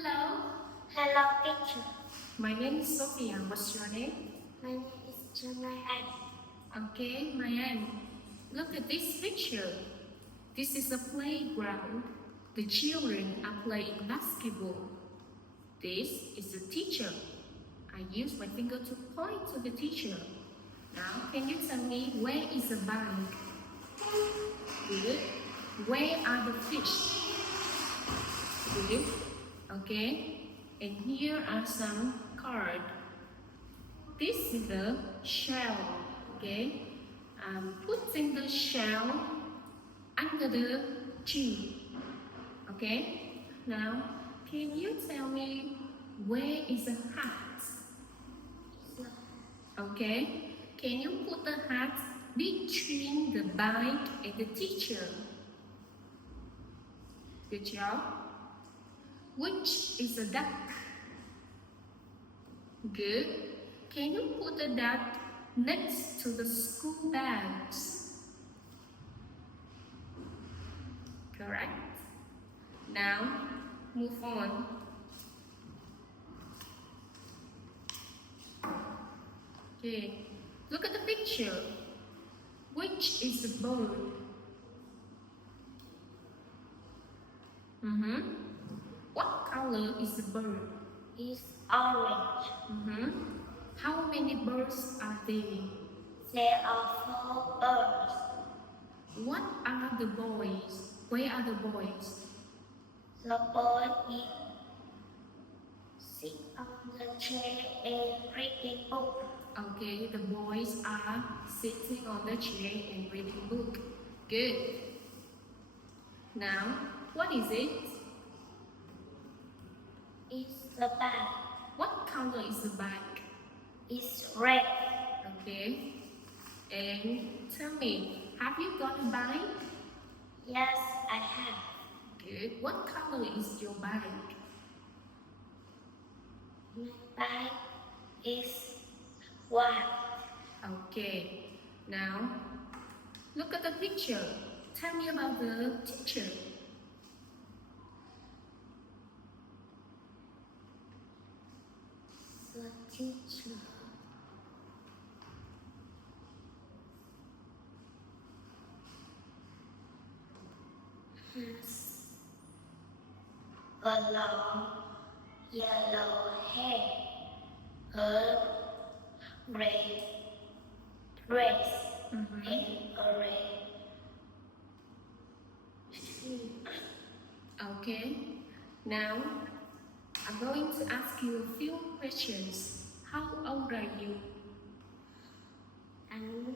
Hello, Hello, teacher. my name is Sophia. What's your name? My name is Junaid. Okay, Mayan. Look at this picture. This is a playground. The children are playing basketball. This is the teacher. I use my finger to point to the teacher. Now, can you tell me where is the bank? Good. Where are the fish? Good. Okay. And here are some cards. This is the shell. Okay. I'm putting the shell under the tree. Okay. Now, can you tell me where is the hat? Okay. Can you put the hat between the bike and the teacher? Good job. Which is a duck? Good. Can you put the duck next to the school bags? Correct. Now, move on. Okay. Look at the picture. Which is the bird? What color is the bird? It's orange. How many birds are there? There are 4 birds. What are the boys? Where are the boys? The boy is sit on the chair and reading book. Okay, the boys are sitting on the chair and reading book. Good. Now, what is it? It's the bag. What color is the bag? It's red. Okay. And tell me, have you got a bike? Yes, I have. Good. What color is your bike? My bag is white. Okay. Now, look at the picture. Tell me about the teacher. The teacher has a long yellow hair, a red dress, and a red shoe. Okay. Now, I'm going to ask you a few questions. How old are you? And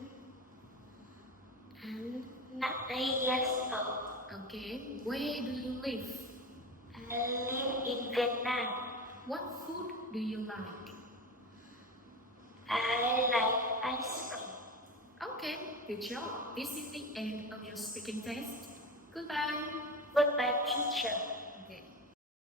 9 years old. Okay. Where do you live? I live in Vietnam. What food do you like? I like ice cream. Okay, good job. This is the end of your speaking test. Goodbye. Goodbye, teacher.